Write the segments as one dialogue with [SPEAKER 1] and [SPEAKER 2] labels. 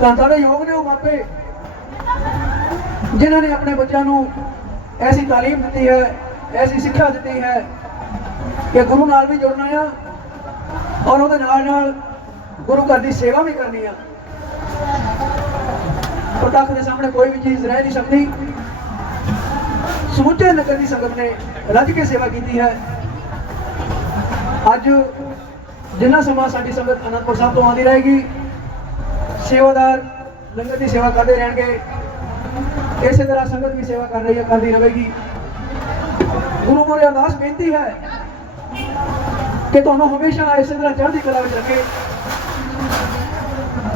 [SPEAKER 1] ਤਾਂ ਦੇ ਯੋਗ ਨੇ ਉਹ ਮਾਪੇ। ਜਿਨ੍ਹਾਂ ਨੇ ਆਪਣੇ ਬੱਚਿਆਂ ਨੂੰ ਐਸੀ ਤਾਲੀਮ ਦਿੱਤੀ ਹੈ, ਐਸੀ ਸਿੱਖਿਆ ਦਿੱਤੀ ਹੈ ਕਿ ਗੁਰੂ ਨਾਲ ਵੀ ਜੁੜਨਾ ਆ ਔਰ ਉਹਦੇ ਨਾਲ ਨਾਲ ਗੁਰੂ ਘਰ ਦੀ ਸੇਵਾ ਵੀ ਕਰਨੀ ਆ। ਪ੍ਰਤੱਖ ਦੇ ਸਾਹਮਣੇ ਕੋਈ ਵੀ ਚੀਜ਼ ਰਹਿ ਨਹੀਂ ਸਕਦੀ। ਸਮੁੱਚੇ ਨਗਰ ਦੀ ਸੰਗਤ ਨੇ ਰੱਜ ਕੇ ਸੇਵਾ ਕੀਤੀ ਹੈ। ਅੱਜ ਜਿੰਨਾ ਸਮਾਂ ਸਾਡੀ ਸੰਗਤ ਅਨੰਦਪੁਰ ਸਾਹਿਬ ਤੋਂ ਆਉਂਦੀ ਰਹੇਗੀ ਸੇਵਾਦਾਰ ਲੰਗਰ ਦੀ ਸੇਵਾ ਕਰਦੇ ਰਹਿਣਗੇ। ਇਸੇ ਤਰ੍ਹਾਂ ਸੰਗਤ ਵੀ ਸੇਵਾ ਕਰ ਰਹੀ ਹੈ, ਕਰਦੀ ਰਹੇਗੀ। ਗੁਰੂ ਮੋਰੇ ਅਰਦਾਸ ਬੇਨਤੀ ਹੈ ਕਿ ਤੁਹਾਨੂੰ ਹਮੇਸ਼ਾ ਇਸੇ ਤਰ੍ਹਾਂ ਚੜ੍ਹਦੀ ਕਲਾ ਵਿੱਚ ਰੱਖੇ।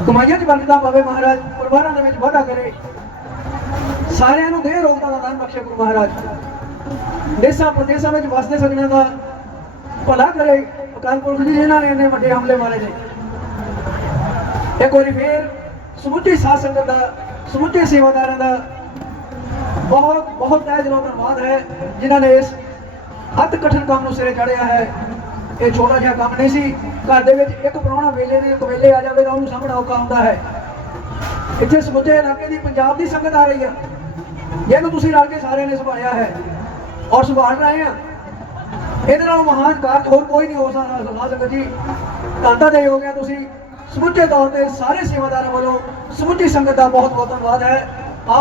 [SPEAKER 1] ਕਮਾਈਆਂ 'ਚ ਬਰਕਤਾਂ ਪਾਵੇ ਮਹਾਰਾਜ, ਪਰਿਵਾਰਾਂ ਦੇ ਵਿੱਚ ਵਾਧਾ ਕਰੇ। ਸਾਰਿਆਂ ਨੂੰ ਦੇ ਰੋਗਤਾ ਦਾ ਦਾਨ ਬਖਸ਼ੇ ਗੁਰੂ ਮਹਾਰਾਜ। ਦੇਸਾਂ ਪ੍ਰਦੇਸਾਂ ਵਿੱਚ ਵਸਦੇ ਸਜਣਾ ਦਾ ਭਲਾ ਕਰੇ। ਅਕਾਲ ਪੁਰਖ ਜੀ, ਜਿਨ੍ਹਾਂ ਨੇ ਇੰਨੇ ਵੱਡੇ ਹਮਲੇ ਮਾਰੇ ਨੇ। ਇੱਕ ਵਾਰੀ ਫੇਰ ਸਮੁੱਚੀ ਸਾਧ ਸੰਗਤ ਦਾ, ਸਮੁੱਚੇ ਸੇਵਾਦਾਰਾਂ ਦਾ ਬਹੁਤ ਬਹੁਤ ਤਹਿ ਦਿਲੋਂ ਧੰਨਵਾਦ ਹੈ, ਜਿਨ੍ਹਾਂ ਨੇ ਇਸ ਹੱਥ ਕਠਿਨ ਕੰਮ ਨੂੰ ਸਿਰੇ ਚੜਿਆ ਹੈ। ਇਹ ਛੋਟਾ ਜਿਹਾ ਕੰਮ ਨਹੀਂ ਸੀ। ਘਰ ਦੇ ਵਿੱਚ ਇੱਕ ਪ੍ਰਾਹੁਣਾ ਵੇਲੇ ਨੇ ਇੱਕ ਵੇਲੇ ਆ ਜਾਵੇ ਤਾਂ ਉਹਨੂੰ ਸਾਹਮਣਾ ਔਖਾ ਹੁੰਦਾ ਹੈ। ਇੱਥੇ ਸਮੁੱਚੇ ਇਲਾਕੇ ਦੀ ਪੰਜਾਬ ਦੀ ਸੰਗਤ ਆ ਰਹੀ ਆ, ਜਿਹਨੂੰ ਤੁਸੀਂ ਰਲ ਕੇ ਸਾਰਿਆਂ ਨੇ ਸੰਭਾਲਿਆ ਹੈ। ਔਰ ਸੰਭਾਲ ਰਹੇ ਆ। ਇਹਦੇ ਨਾਲੋਂ ਮਹਾਨ ਕਾਰਜ ਹੋਰ ਕੋਈ ਨਹੀਂ ਹੋ ਸਕਦਾ। ਸਰਦਾਰ ਸੰਗਤ ਜੀ ਧੰਨਤਾ ਦੇ ਹੋ ਗਿਆ ਤੁਸੀਂ ਸਮੁੱਚੇ ਤੌਰ ਤੇ ਸਾਰੇ ਸੇਵਾਦਾਰਾਂ ਵੱਲੋਂ ਸਮੁੱਚੀ ਸੰਗਤ ਦਾ ਬਹੁਤ ਬਹੁਤ ਧੰਨਵਾਦ ਹੈ। ਆਓ